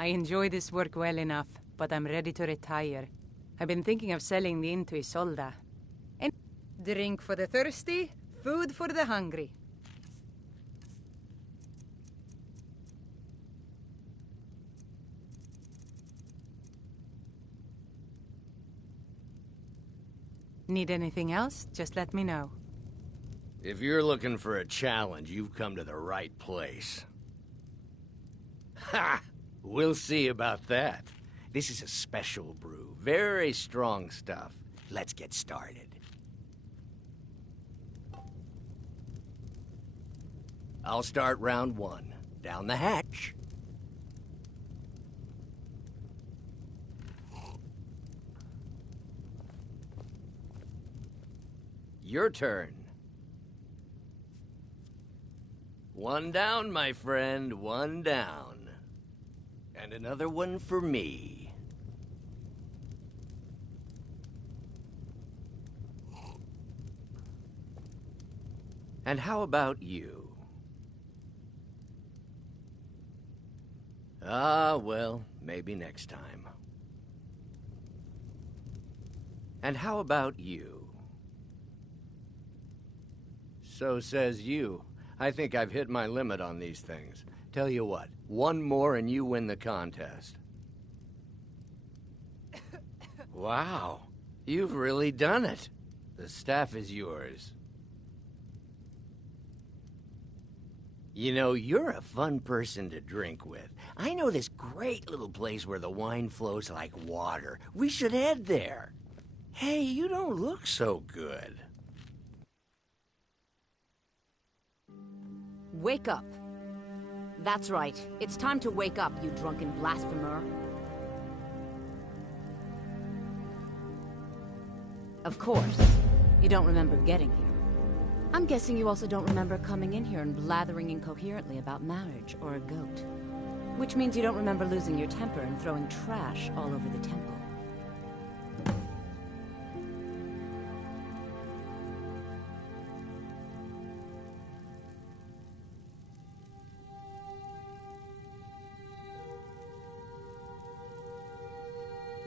I enjoy this work well enough, but I'm ready to retire. I've been thinking of selling the inn to Isolda. And drink for the thirsty, food for the hungry. Need anything else? Just let me know. If you're looking for a challenge, you've come to the right place. Ha! We'll see about that. This is a special brew. Very strong stuff. Let's get started. I'll start round one. Down the hatch. Your turn. One down, my friend, one down. And another one for me. And how about you? Ah, well, maybe next time. And how about you? So says you. I think I've hit my limit on these things. Tell you what, one more and you win the contest. Wow, you've really done it. The staff is yours. You know, you're a fun person to drink with. I know this great little place where the wine flows like water. We should head there. Hey, you don't look so good. Wake up. That's right. It's time to wake up, you drunken blasphemer. Of course, you don't remember getting here. I'm guessing you also don't remember coming in here and blathering incoherently about marriage or a goat. Which means you don't remember losing your temper and throwing trash all over the temple.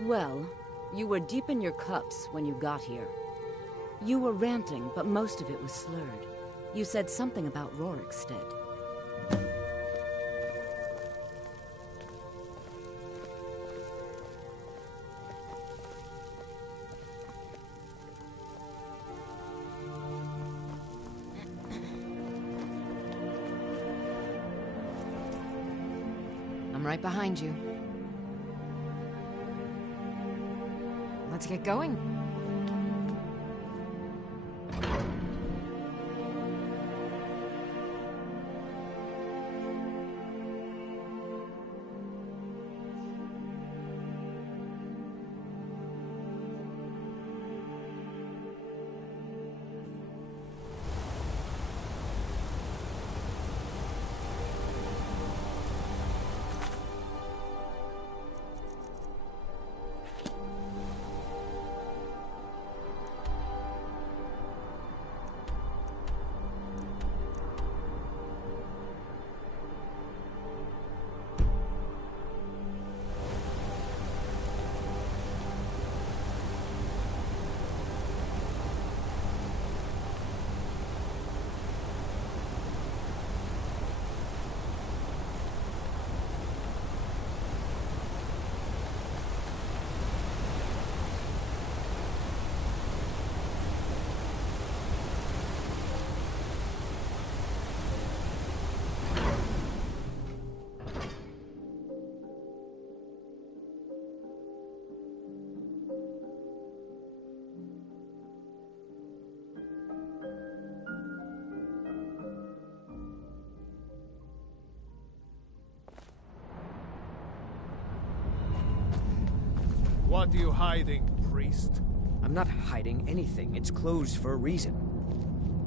Well, you were deep in your cups when you got here. You were ranting, but most of it was slurred. You said something about Rorikstead. I'm right behind you. Let's get going. What are you hiding, priest? I'm not hiding anything. It's closed for a reason.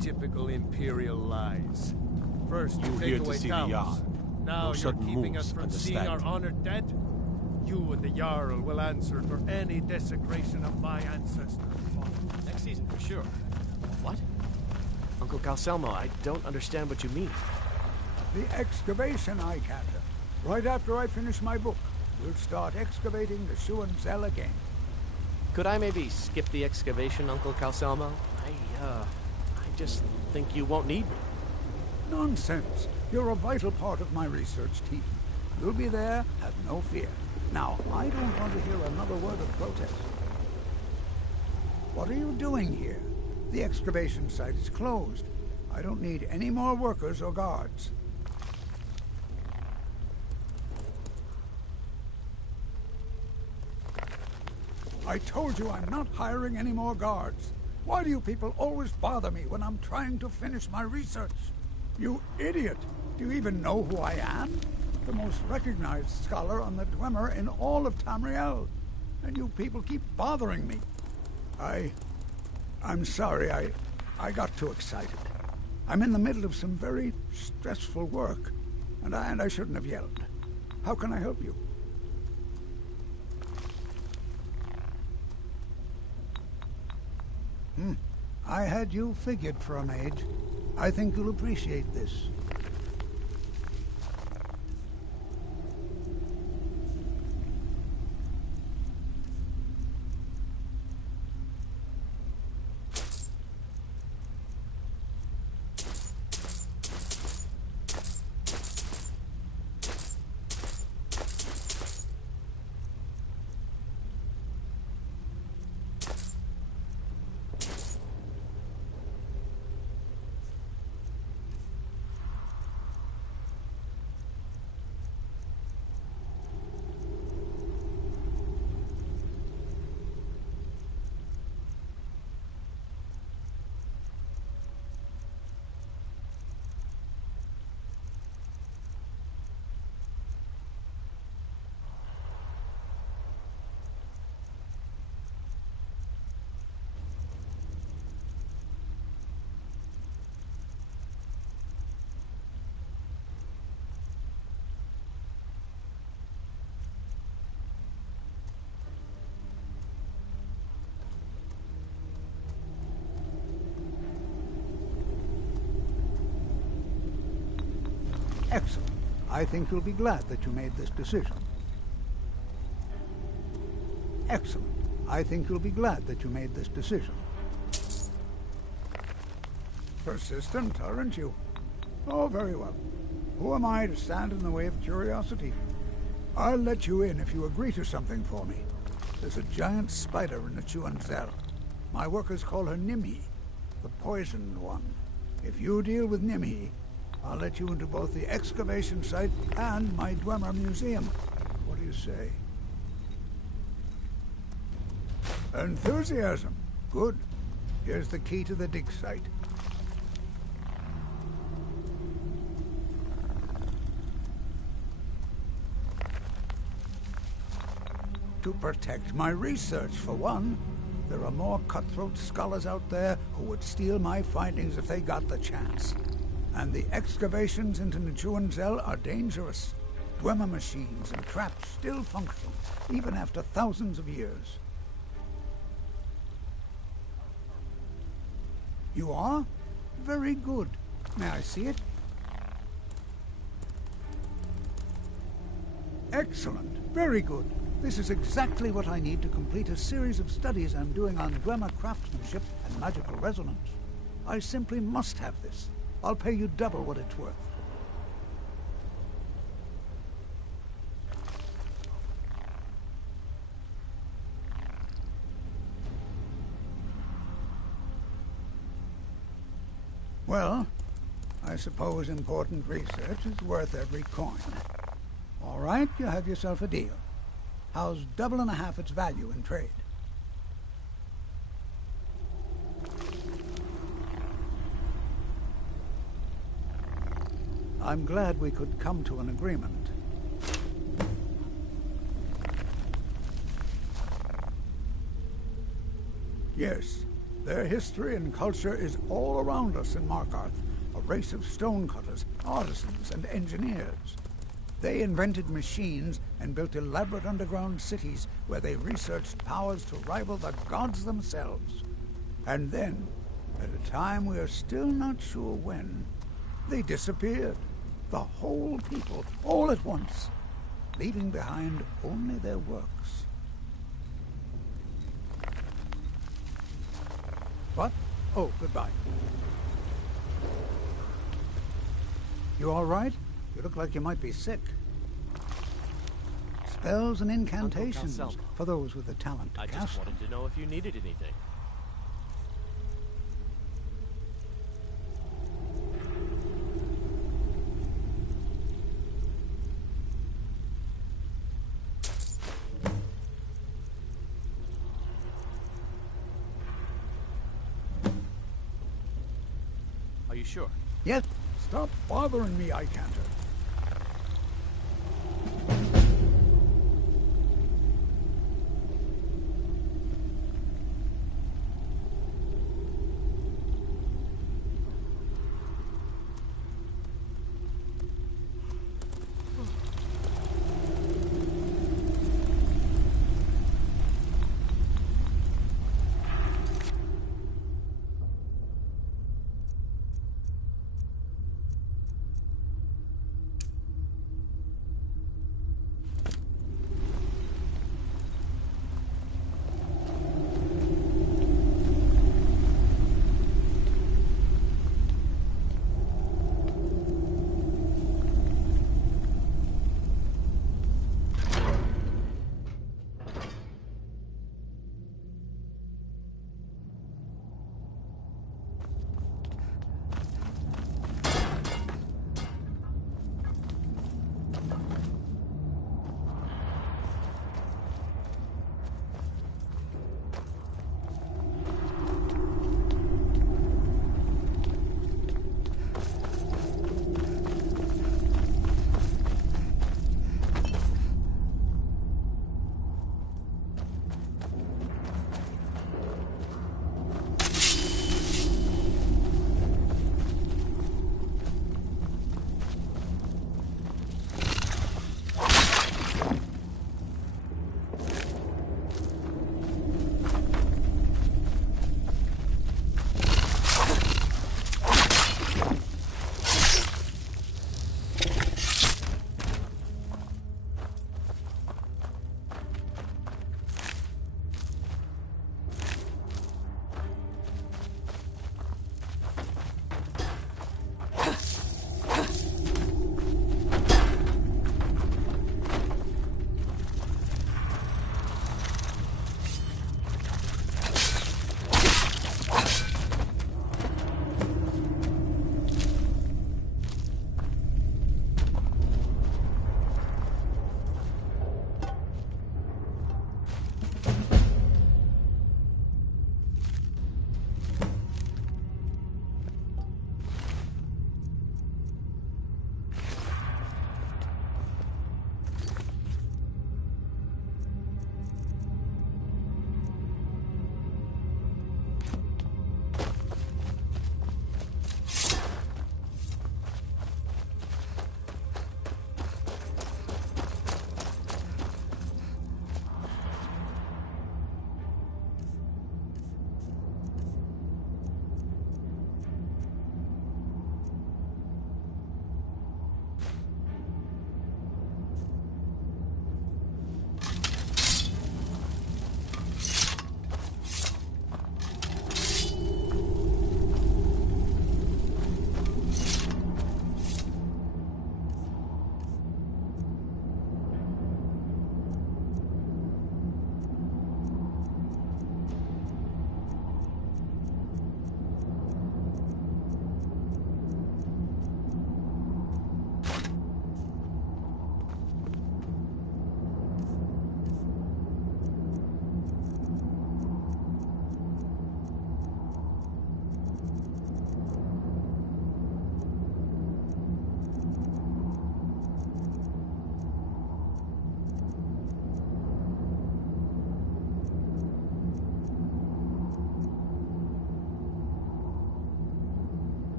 Typical Imperial lies. First you here take to away see the towns. Jarl. Now No you're sudden keeping moves, us from seeing our understand? honored dead? You and the Jarl will answer for any desecration of my ancestors. Next season for sure. What? Uncle Calselmo, I don't understand what you mean. The excavation I captain. Right after I finish my book, we'll start excavating the Schuenzell again. Could I maybe skip the excavation, Uncle Calselmo? I just think you won't need me. Nonsense. You're a vital part of my research team. You'll be there, have no fear. Now, I don't want to hear another word of protest. What are you doing here? The excavation site is closed. I don't need any more workers or guards. I told you I'm not hiring any more guards. Why do you people always bother me when I'm trying to finish my research? You idiot! Do you even know who I am? The most recognized scholar on the Dwemer in all of Tamriel. And you people keep bothering me. I'm sorry, I got too excited. I'm in the middle of some very stressful work, and I shouldn't have yelled. How can I help you? I had you figured for a mage. I think you'll appreciate this. Excellent. I think you'll be glad that you made this decision. Excellent. I think you'll be glad that you made this decision. Persistent, aren't you? Oh, very well. Who am I to stand in the way of curiosity? I'll let you in if you agree to something for me. There's a giant spider in the Schuenzell. My workers call her Nimhi, the poisoned one. If you deal with Nimhi, I'll let you into both the excavation site and my Dwemer museum. What do you say? Enthusiasm. Good. Here's the key to the dig site. To protect my research, for one. There are more cutthroat scholars out there who would steal my findings if they got the chance. And the excavations into Schuenzell are dangerous. Dwemer machines and traps still function, even after thousands of years. You are? Very good. May I see it? Excellent. Very good. This is exactly what I need to complete a series of studies I'm doing on Dwemer craftsmanship and magical resonance. I simply must have this. I'll pay you double what it's worth. Well, I suppose important research is worth every coin. All right, you have yourself a deal. How's double and a half its value in trade? I'm glad we could come to an agreement. Yes, their history and culture is all around us in Markarth, a race of stonecutters, artisans, and engineers. They invented machines and built elaborate underground cities where they researched powers to rival the gods themselves. And then, at a time we are still not sure when, they disappeared. the whole people, all at once, leaving behind only their works. What? Oh, goodbye. You all right? You look like you might be sick. Spells and incantations for those with the talent to I cast just wanted to know if you needed anything. Are you sure? Yes. Stop bothering me, I can't.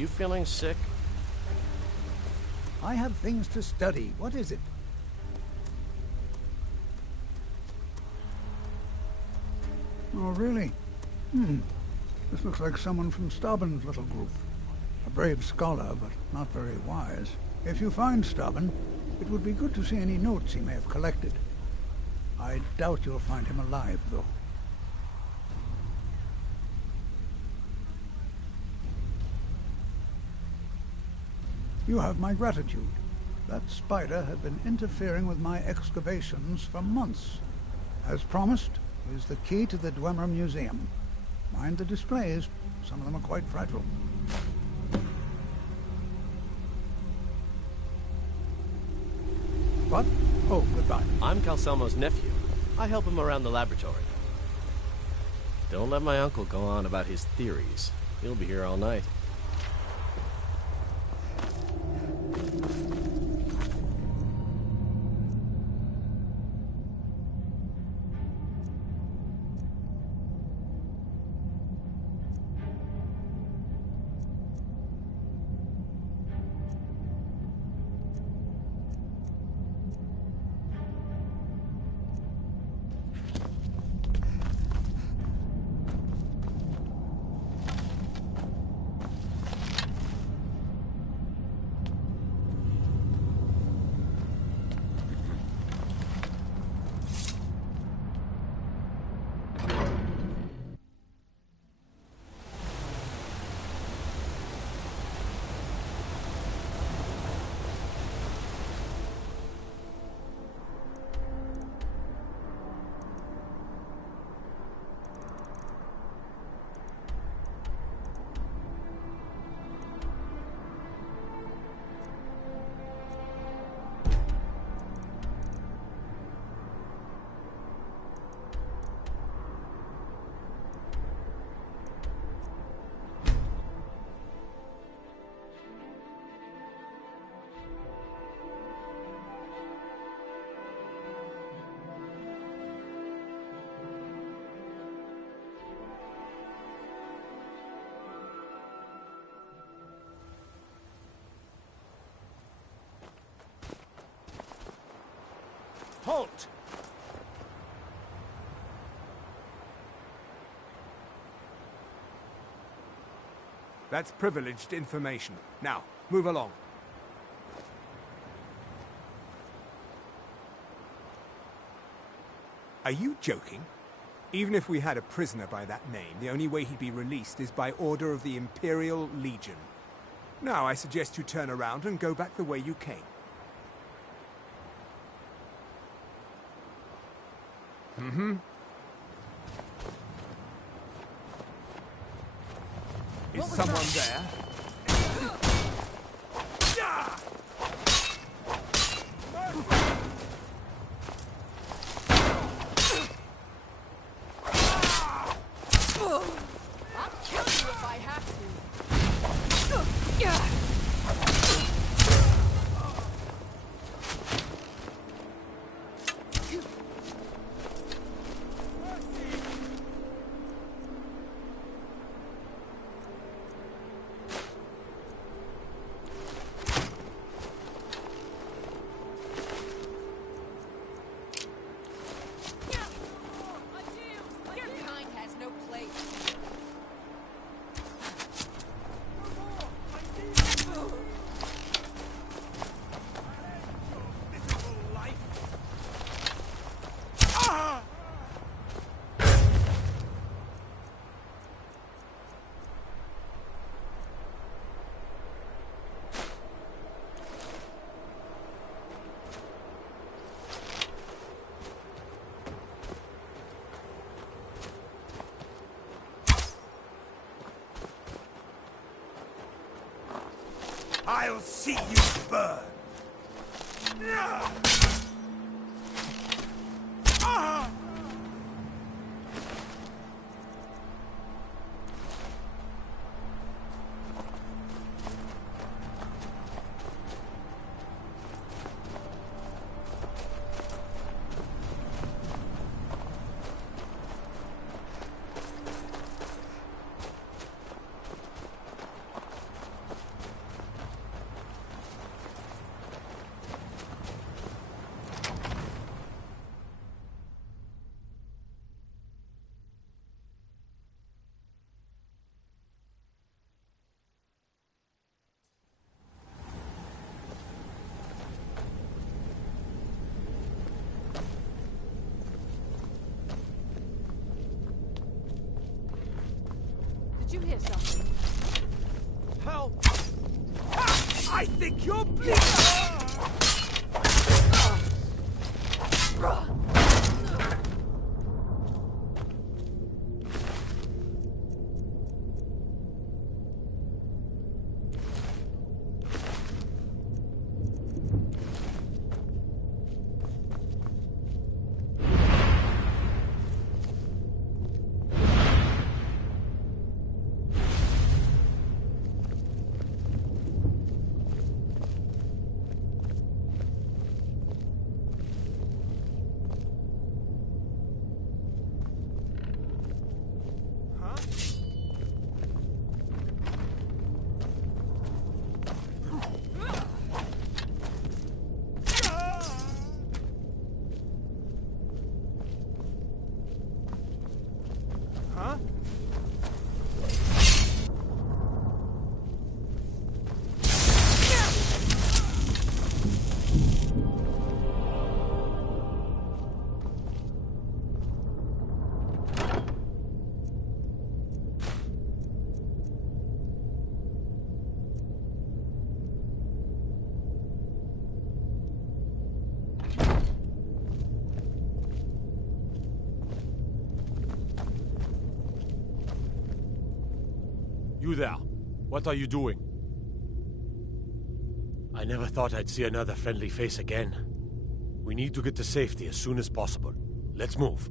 you feeling sick? I have things to study. What is it? Oh, really? This looks like someone from Stauben's little group. A brave scholar, but not very wise. If you find Stauben, it would be good to see any notes he may have collected. I doubt you'll find him alive, though. You have my gratitude. That spider had been interfering with my excavations for months. As promised, here's the key to the Dwemer Museum. Mind the displays. Some of them are quite fragile. What? Oh, goodbye. I'm Calcelmo's nephew. I help him around the laboratory. Don't let my uncle go on about his theories. He'll be here all night. Halt! That's privileged information. Now, move along. Are you joking? Even if we had a prisoner by that name, the only way he'd be released is by order of the Imperial Legion. Now, I suggest you turn around and go back the way you came. Is someone there? I'll kill you if I have to. Yeah. I'll see you burn! Did you hear something? Help! I think you're bleeding! You there. What are you doing? I never thought I'd see another friendly face again. We need to get to safety as soon as possible. Let's move.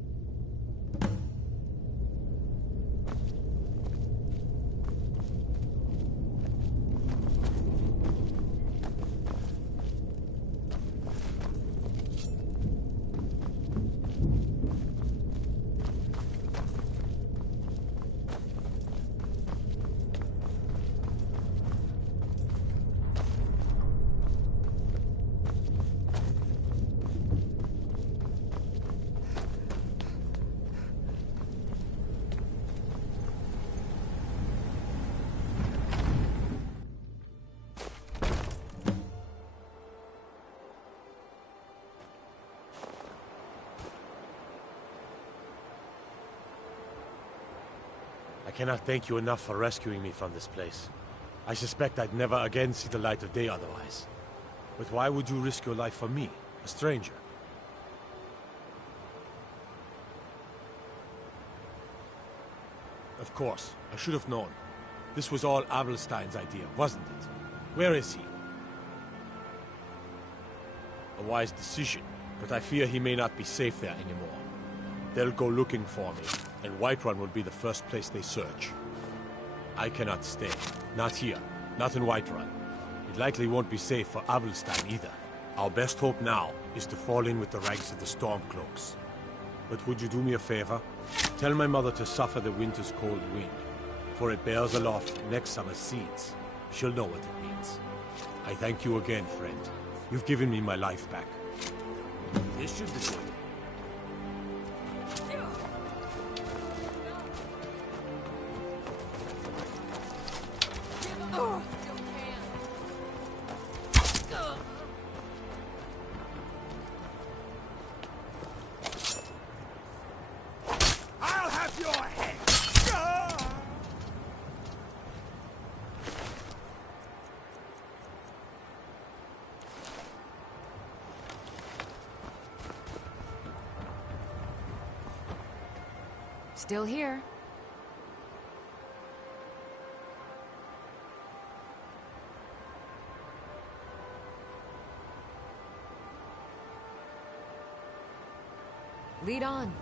I cannot thank you enough for rescuing me from this place. I suspect I'd never again see the light of day otherwise. But why would you risk your life for me, a stranger? Of course, I should have known. This was all Avelstein's idea, wasn't it? Where is he? A wise decision, but I fear he may not be safe there anymore. They'll go looking for me, and Whiterun will be the first place they search. I cannot stay. Not here. Not in Whiterun. It likely won't be safe for Avelstein either. Our best hope now is to fall in with the ranks of the Stormcloaks. But would you do me a favor? Tell my mother to suffer the winter's cold wind, for it bears aloft next summer's seeds. She'll know what it means. I thank you again, friend. You've given me my life back. This should be good. Still here. Lead on.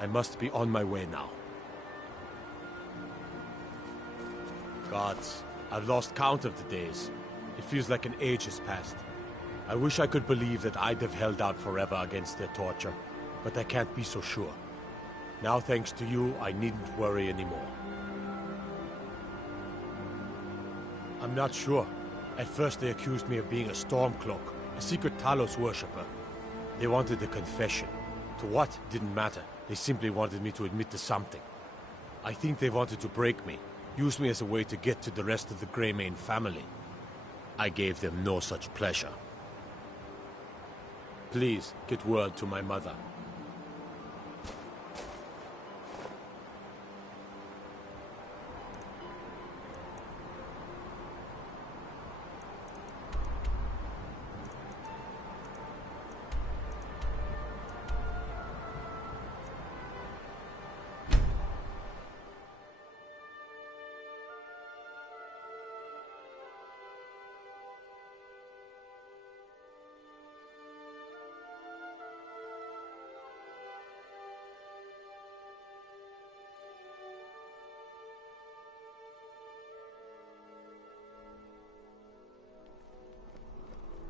I must be on my way now. Gods, I've lost count of the days. It feels like an age has passed. I wish I could believe that I'd have held out forever against their torture, but I can't be so sure. Now, thanks to you, I needn't worry anymore. I'm not sure. At first they accused me of being a Stormcloak, a secret Talos worshipper. They wanted a confession. To what didn't matter. They simply wanted me to admit to something. I think they wanted to break me, use me as a way to get to the rest of the Greymane family. I gave them no such pleasure. Please, get word to my mother.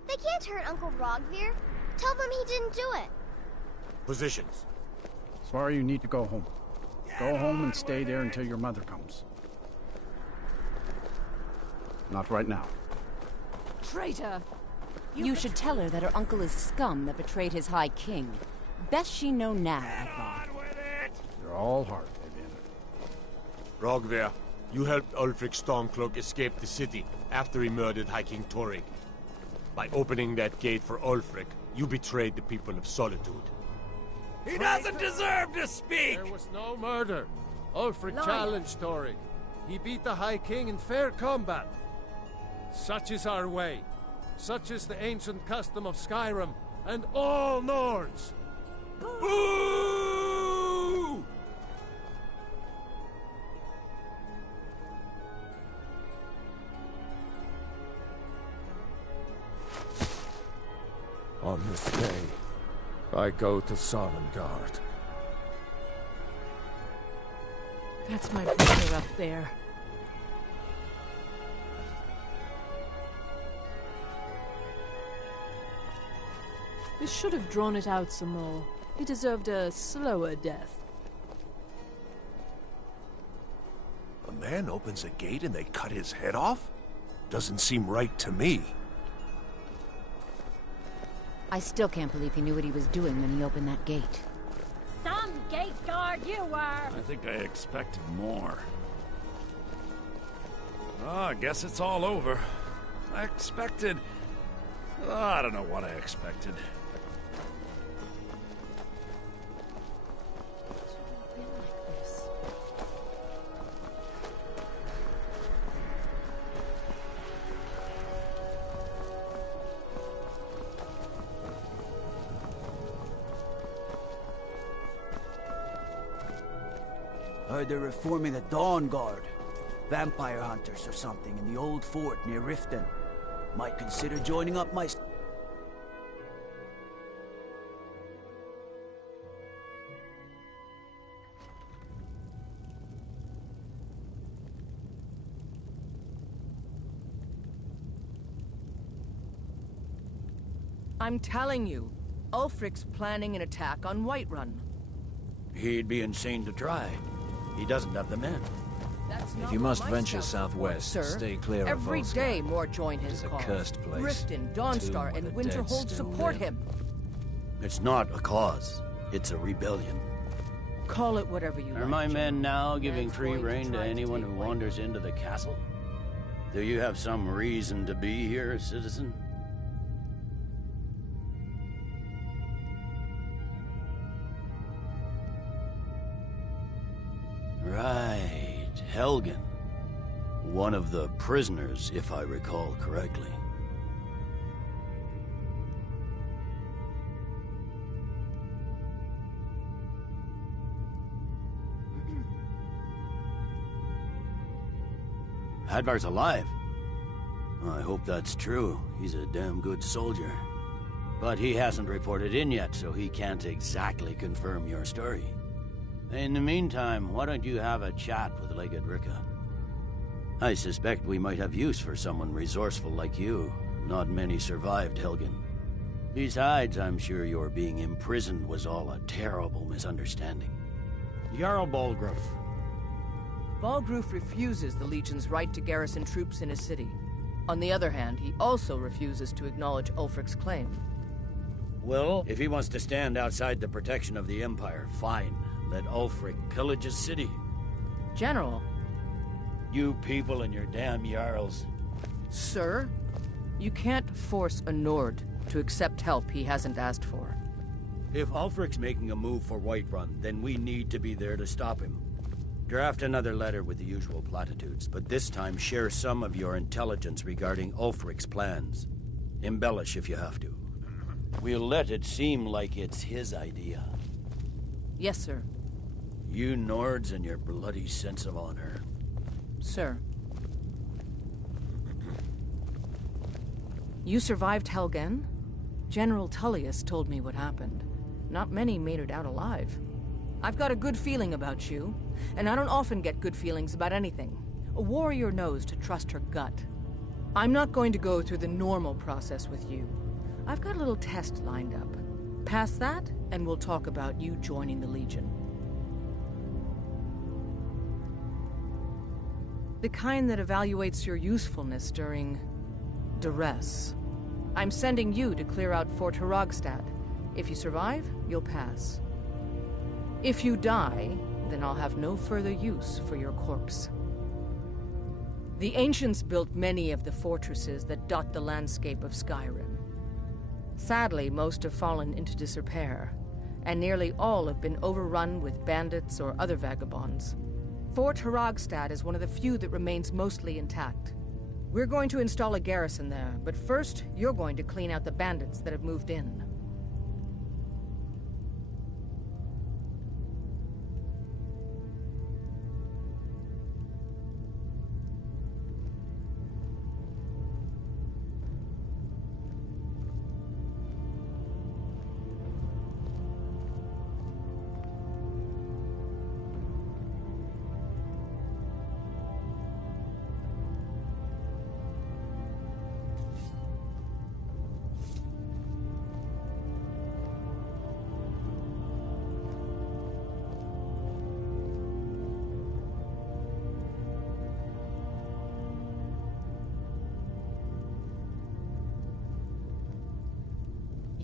They can't hurt Uncle Rogvir. Tell them he didn't do it. Positions. Svar, you need to go home. Go home and stay there until your mother comes. Not right now. Traitor! You should tell her that her uncle is scum that betrayed his High King. Best she know now, Edvard. You're all heart, Fabian. Rogver, you helped Ulfric Stormcloak escape the city after he murdered High King Torrig. By opening that gate for Ulfric, you betrayed the people of Solitude. He doesn't deserve to speak! There was no murder. Ulfric challenged Torrig. He beat the High King in fair combat. Such is our way. Such is the ancient custom of Skyrim and all Nords. Boo! On this day, I go to Sovngarde. That's my brother up there. We should have drawn it out some more. He deserved a slower death. A man opens a gate and they cut his head off? Doesn't seem right to me. I still can't believe he knew what he was doing when he opened that gate. Some gate guard you were! I think I expected more. Oh, I guess it's all over. I expected... I don't know what I expected. Heard they're reforming the Dawn Guard. Vampire hunters or something in the old fort near Riften. Might consider joining up my... I'm telling you, Ulfric's planning an attack on Whiterun. He'd be insane to try. He doesn't have the men. If you must venture southwest, sir, stay clear of every Volscar. day more join his It's a cause. cursed place. Riften, Dawnstar, Tomb and where the dead Winterhold still support live. him. It's not a cause. It's a rebellion. Call it whatever you Are like. my men now giving Man's free going to rein to try to anyone take who Whiterun. wanders into the castle? Do you have some reason to be here, citizen? Right, Helgen. One of the prisoners, if I recall correctly. Hadvar's alive. I hope that's true. He's a damn good soldier. But he hasn't reported in yet, so he can't exactly confirm your story. In the meantime, why don't you have a chat with Legate Ricka? I suspect we might have use for someone resourceful like you. Not many survived Helgen. Besides, I'm sure your being imprisoned was all a terrible misunderstanding. Jarl Balgruf. Balgruf refuses the Legion's right to garrison troops in his city. On the other hand, he also refuses to acknowledge Ulfric's claim. Well, if he wants to stand outside the protection of the Empire, fine. Let Ulfric pillage his city. General. You people and your damn Jarls. Sir? You can't force a Nord to accept help he hasn't asked for. If Ulfric's making a move for Whiterun, then we need to be there to stop him. Draft another letter with the usual platitudes, but this time share some of your intelligence regarding Ulfric's plans. Embellish if you have to. We'll let it seem like it's his idea. Yes, sir. You Nords and your bloody sense of honor. Sir. You survived Helgen? General Tullius told me what happened. Not many made it out alive. I've got a good feeling about you, and I don't often get good feelings about anything. A warrior knows to trust her gut. I'm not going to go through the normal process with you. I've got a little test lined up. Pass that, and we'll talk about you joining the Legion. The kind that evaluates your usefulness during duress. I'm sending you to clear out Fort Hrogstad. If you survive, you'll pass. If you die, then I'll have no further use for your corpse. The ancients built many of the fortresses that dot the landscape of Skyrim. Sadly, most have fallen into disrepair, and nearly all have been overrun with bandits or other vagabonds. Fort Hrogstad is one of the few that remains mostly intact. We're going to install a garrison there, but first, you're going to clean out the bandits that have moved in.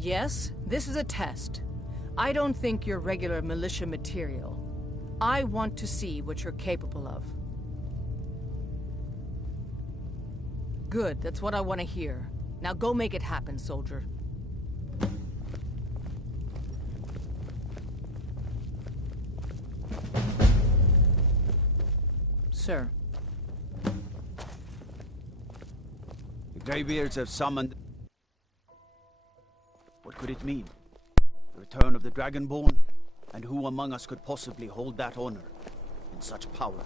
Yes, this is a test. I don't think you're regular militia material. I want to see what you're capable of. Good, that's what I want to hear. Now go make it happen, soldier. Sir. The Greybeards have summoned... What could it mean? The return of the Dragonborn? And who among us could possibly hold that honor in such power?